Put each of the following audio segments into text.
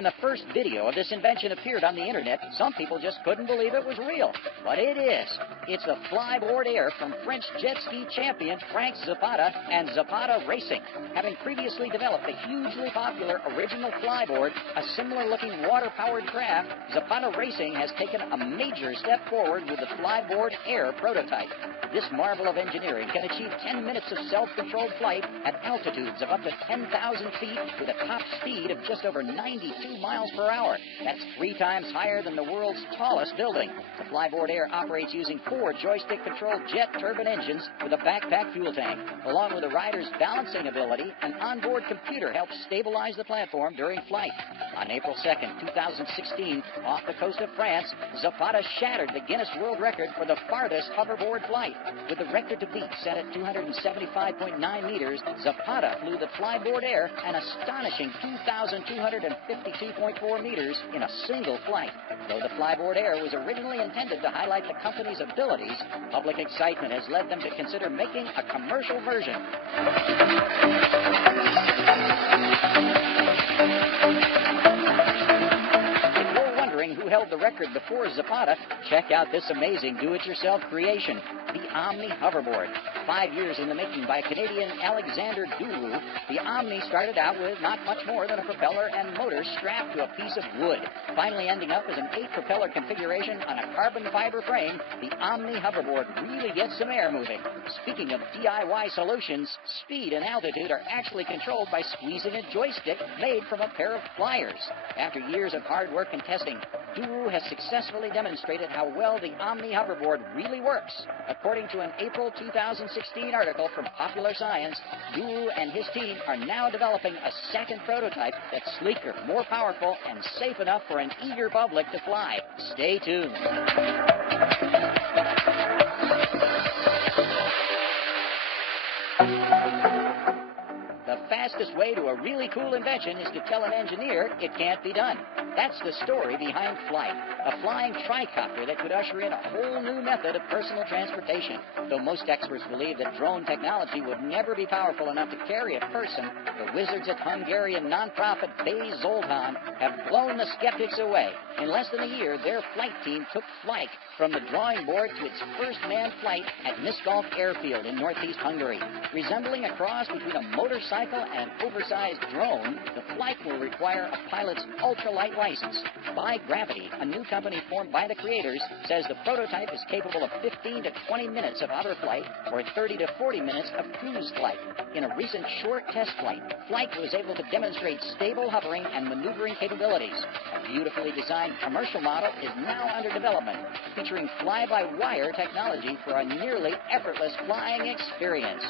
When the first video of this invention appeared on the internet, some people just couldn't believe it was real. But it is. It's the flyboard air from French jet ski champion Frank Zapata and Zapata Racing. Having previously developed a hugely popular original flyboard, a similar-looking water-powered craft, Zapata Racing has taken a major step forward with the flyboard air prototype. This marvel of engineering can achieve 10 minutes of self-controlled flight at altitudes of up to 10,000 feet with a top speed of just over 92 miles per hour. That's 3 times higher than the world's tallest building. The flyboard air operates using 4 joystick-controlled jet turbine engines with a backpack fuel tank. Along with the rider's balancing ability, an onboard computer helps stabilize the platform during flight. On April 2nd, 2016, off the coast of France, Zapata shattered the Guinness World Record for the farthest hoverboard flight. With the record to beat set at 275.9 meters, Zapata flew the flyboard air an astonishing 2,252.4 meters in a single flight. Though the flyboard air was originally intended to highlight the company's abilities, public excitement has led them to consider making a commercial version. Who held the record before Zapata, check out this amazing do-it-yourself creation, the Omni hoverboard. 5 years in the making by Canadian Alexander Duru, the Omni started out with not much more than a propeller and motor strapped to a piece of wood. Finally ending up as an 8-propeller configuration on a carbon fiber frame, the Omni hoverboard really gets some air moving. Speaking of DIY solutions, speed and altitude are actually controlled by squeezing a joystick made from a pair of pliers. After years of hard work and testing, Duru has successfully demonstrated how well the Omni hoverboard really works. According to an April 2016 article from Popular Science, Duru and his team are now developing a second prototype that's sleeker, more powerful, and safe enough for an eager public to fly. Stay tuned. The fastest way to a really cool invention is to tell an engineer it can't be done. That's the story behind Flight, a flying tricopter that could usher in a whole new method of personal transportation. Though most experts believe that drone technology would never be powerful enough to carry a person, the wizards at Hungarian nonprofit Bay Zoltan have blown the skeptics away. In less than a year, their flight team took Flight from the drawing board to its first manned flight at Miskolc Airfield in northeast Hungary. Resembling a cross between a motorcycle and an oversized drone, the Flight will require a pilot's ultralight license. By Gravity, a new company formed by the creators, says the prototype is capable of 15 to 20 minutes of hover flight or 30 to 40 minutes of cruise flight. In a recent short test flight, Flight was able to demonstrate stable hovering and maneuvering capabilities. A beautifully designed commercial model is now under development, featuring fly-by-wire technology for a nearly effortless flying experience.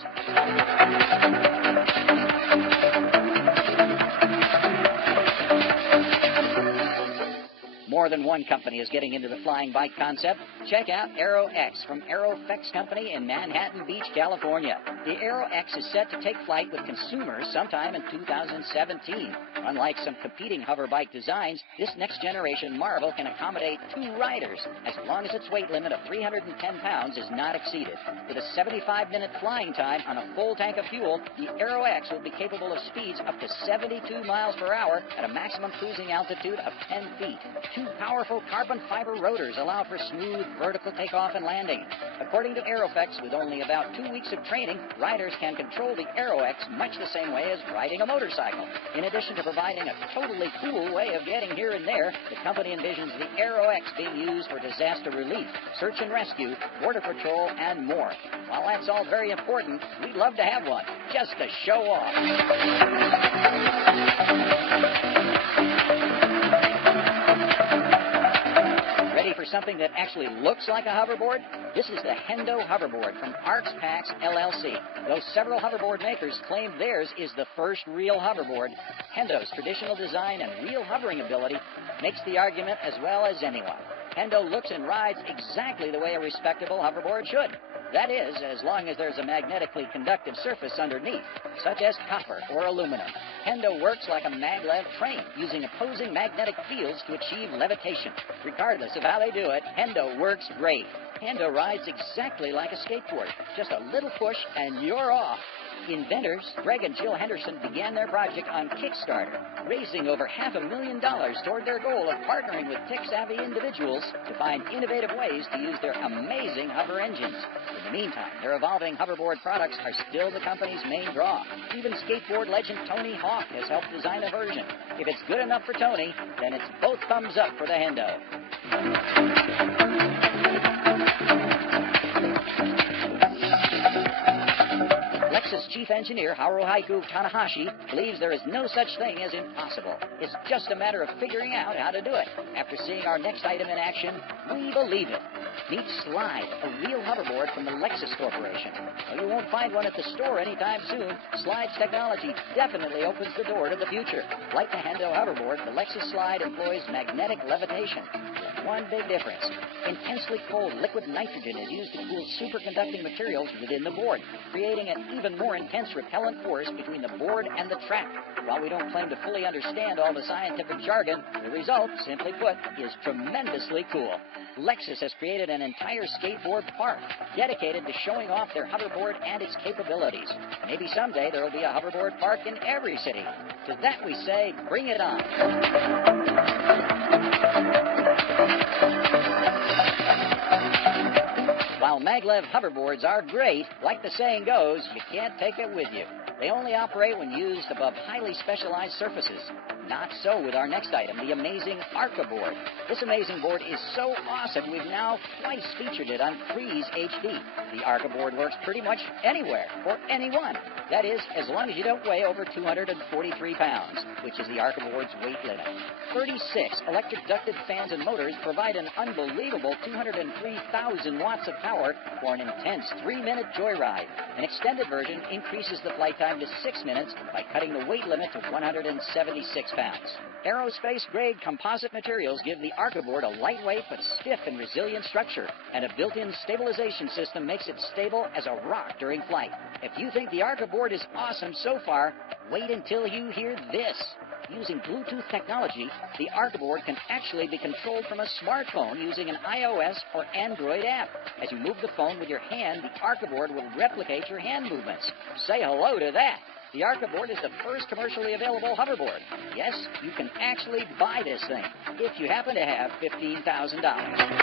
More than one company is getting into the flying bike concept. Check out Aero X from Aeroflex Company in Manhattan Beach, California. The Aero X is set to take flight with consumers sometime in 2017. Unlike some competing hover bike designs, this next-generation marvel can accommodate 2 riders, as long as its weight limit of 310 pounds is not exceeded. With a 75-minute flying time on a full tank of fuel, the Aero X will be capable of speeds up to 72 miles per hour at a maximum cruising altitude of 10 feet. 2 powerful carbon fiber rotors allow for smooth vertical takeoff and landing. According to Aeroflex, with only about 2 weeks of training, riders can control the Aero X much the same way as riding a motorcycle. In addition to providing a totally cool way of getting here and there, the company envisions the Aero X being used for disaster relief, search and rescue, border patrol, and more. While that's all very important, we'd love to have one, just to show off. Ready for something that actually looks like a hoverboard? This is the Hendo hoverboard from Arx Packs LLC. Though several hoverboard makers claim theirs is the first real hoverboard, Hendo's traditional design and real hovering ability makes the argument as well as anyone. Hendo looks and rides exactly the way a respectable hoverboard should. That is, as long as there's a magnetically conductive surface underneath, such as copper or aluminum. Hendo works like a maglev train, using opposing magnetic fields to achieve levitation. Regardless of how they do it, Hendo works great. Hendo rides exactly like a skateboard. Just a little push and you're off. Inventors Greg and Jill Henderson began their project on Kickstarter, raising over $500,000 toward their goal of partnering with tech-savvy individuals to find innovative ways to use their amazing hover engines. In the meantime, their evolving hoverboard products are still the company's main draw. Even skateboard legend Tony Hawk has helped design a version. If it's good enough for Tony, then it's both thumbs up for the Hendo. Lexus chief engineer Haruhiko Tanahashi believes there is no such thing as impossible. It's just a matter of figuring out how to do it. After seeing our next item in action, we believe it. Meet Slide, a real hoverboard from the Lexus Corporation. Though you won't find one at the store anytime soon, Slide's technology definitely opens the door to the future. Like the Hendo hoverboard, the Lexus Slide employs magnetic levitation. One big difference. Intensely cold liquid nitrogen is used to cool superconducting materials within the board, creating an even more intense repellent force between the board and the track. While we don't claim to fully understand all the scientific jargon, the result, simply put, is tremendously cool. Lexus has created an entire skateboard park dedicated to showing off their hoverboard and its capabilities. Maybe someday there will be a hoverboard park in every city. To that we say, bring it on. While maglev hoverboards are great, like the saying goes, you can't take it with you. They only operate when used above highly specialized surfaces. Not so with our next item, the amazing Arca board. This amazing board is so awesome, we've now twice featured it on Freeze HD. The Arca board works pretty much anywhere, for anyone. That is, as long as you don't weigh over 243 pounds, which is the Arca board's weight limit. 36 electric ducted fans and motors provide an unbelievable 203,000 watts of power for an intense 3-minute joyride. An extended version increases the flight time to 6 minutes by cutting the weight limit to 176 pounds. Aerospace-grade composite materials give the Arca board a lightweight but stiff and resilient structure, and a built-in stabilization system makes it stable as a rock during flight. If you think the Arca board is awesome so far, wait until you hear this. Using Bluetooth technology, the Arca board can actually be controlled from a smartphone using an iOS or Android app. As you move the phone with your hand, the Arca board will replicate your hand movements. Say hello to that. The Arca board is the first commercially available hoverboard. Yes, you can actually buy this thing if you happen to have $15,000.